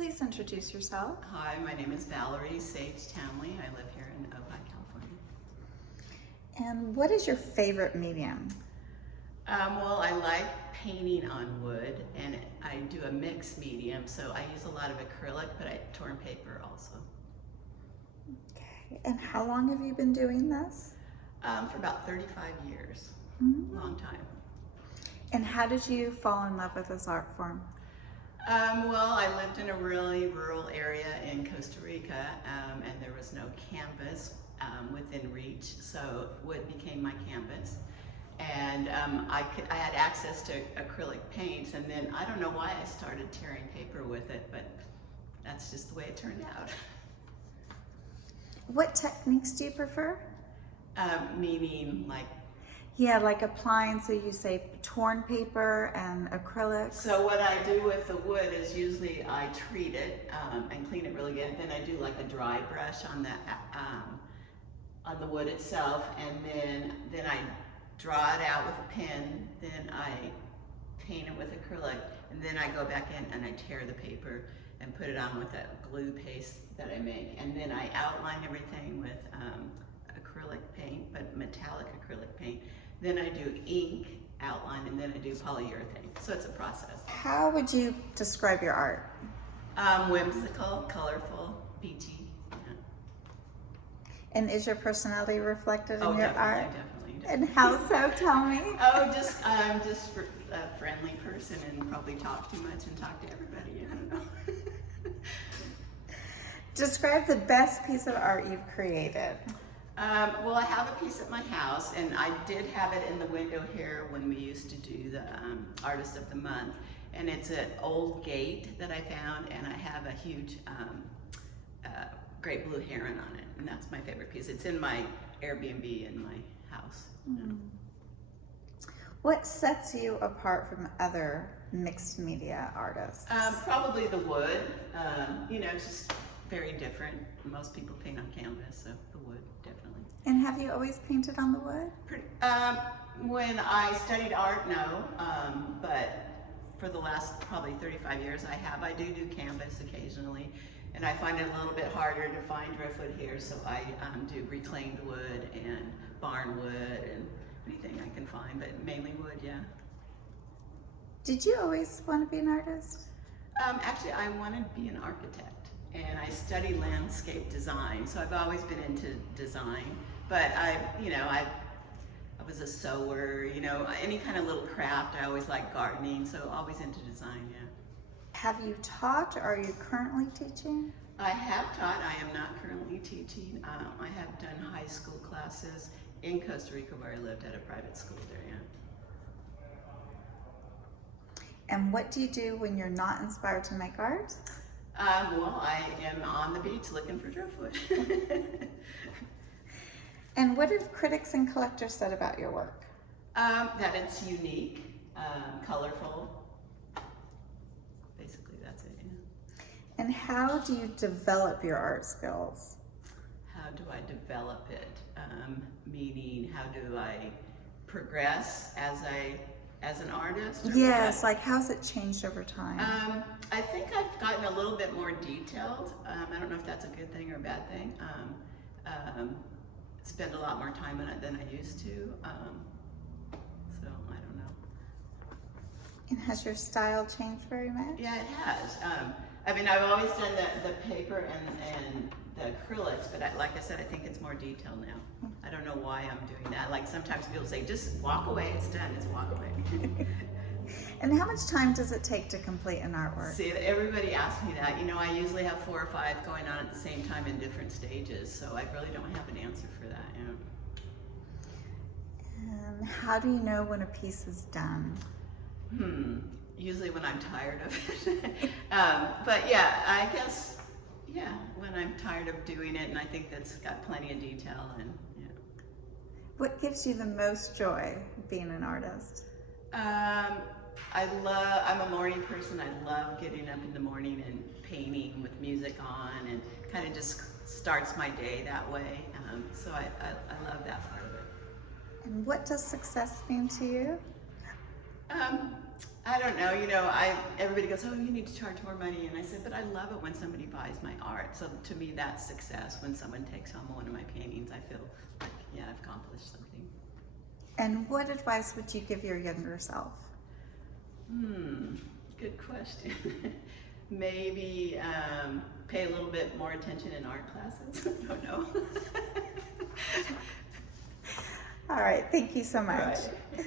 Please introduce yourself. Hi, my name is Valerie Sage Townley. I live here in Ojai, California. And what is your favorite medium? Well, I like painting on wood, and I do a mixed medium, so I use a lot of acrylic, but I torn paper also. Okay. And how long have you been doing this? For about 35 years, long time. And how did you fall in love with this art form? Well, I lived in a really rural area in Costa Rica, and there was no canvas within reach, so wood became my canvas. And I had access to acrylic paints, and then I don't know why I started tearing paper with it, but that's just the way it turned out. What techniques do you prefer? Meaning like? Yeah, like applying, so you say torn paper and acrylics. So what I do with the wood is usually I treat it and clean it really good, and then I do like a dry brush on the wood itself, and then I draw it out with a pen, then I paint it with acrylic, and then I go back in and I tear the paper and put it on with that glue paste that I make, and then I outline everything with acrylic paint, but metallic acrylic paint. Then I do ink outline, and then I do polyurethane. So it's a process. How would you describe your art? Whimsical, colorful, peachy. Yeah. And is your personality reflected in your art? Definitely. And how so? Tell me. Oh, I'm just a friendly person and probably talk too much and talk to everybody. I don't know. Describe the best piece of art you've created. Well, I have a piece at my house, and I did have it in the window here when we used to do the Artist of the Month. And it's an old gate that I found, and I have a huge great blue heron on it, and that's my favorite piece. It's in my Airbnb in my house. What sets you apart from other mixed media artists? Probably the wood. It's just very different. Most people paint on canvas, so the wood, definitely. And have you always painted on the wood? When I studied art, no, but for the last probably 35 years I do canvas occasionally, and I find it a little bit harder to find driftwood here, so I do reclaimed wood and barn wood and anything I can find, but mainly wood, yeah. Did you always want to be an artist? Actually, I wanted to be an architect, and I studied landscape design, so I've always been into design. But I was a sewer, any kind of little craft. I always liked gardening, so always into design, yeah. Have you taught, or are you currently teaching? I have taught. I am not currently teaching. I have done high school classes in Costa Rica, where I lived at a private school there, yeah. And what do you do when you're not inspired to make art? Well, I am on the beach looking for driftwood. And what have critics and collectors said about your work? That it's unique, colorful. Basically, that's it. Yeah. And how do you develop your art skills? How do I develop it? Meaning, how do I progress as an artist? Yes, like how's it changed over time? I think I've gotten a little bit more detailed. I don't know if that's a good thing or a bad thing. Spend a lot more time on it than I used to. So I don't know. And has your style changed very much? Yeah, it has. I've always done the paper and the acrylics, but like I said, I think it's more detailed now. I don't know why I'm doing that. Like sometimes people say, just walk away, it's done, it's walk away. And how much time does it take to complete an artwork? See, everybody asks me that. I usually have 4 or 5 going on at the same time in different stages, so I really don't have an answer for that. And how do you know when a piece is done? Usually when I'm tired of it. But yeah, I guess, when I'm tired of doing it, and I think that's got plenty of detail. And What gives you the most joy being an artist? I'm a morning person. I love getting up in the morning and painting with music on, and kind of just starts my day that way. So I love that part of it. And what does success mean to you? I don't know, everybody goes, oh, you need to charge more money. And I said, but I love it when somebody buys my art. So to me, that's success. When someone takes home one of my paintings, I feel like, yeah, I've accomplished something. And what advice would you give your younger self? Good question. Maybe pay a little bit more attention in art classes. I don't know. All right, thank you so much. Right.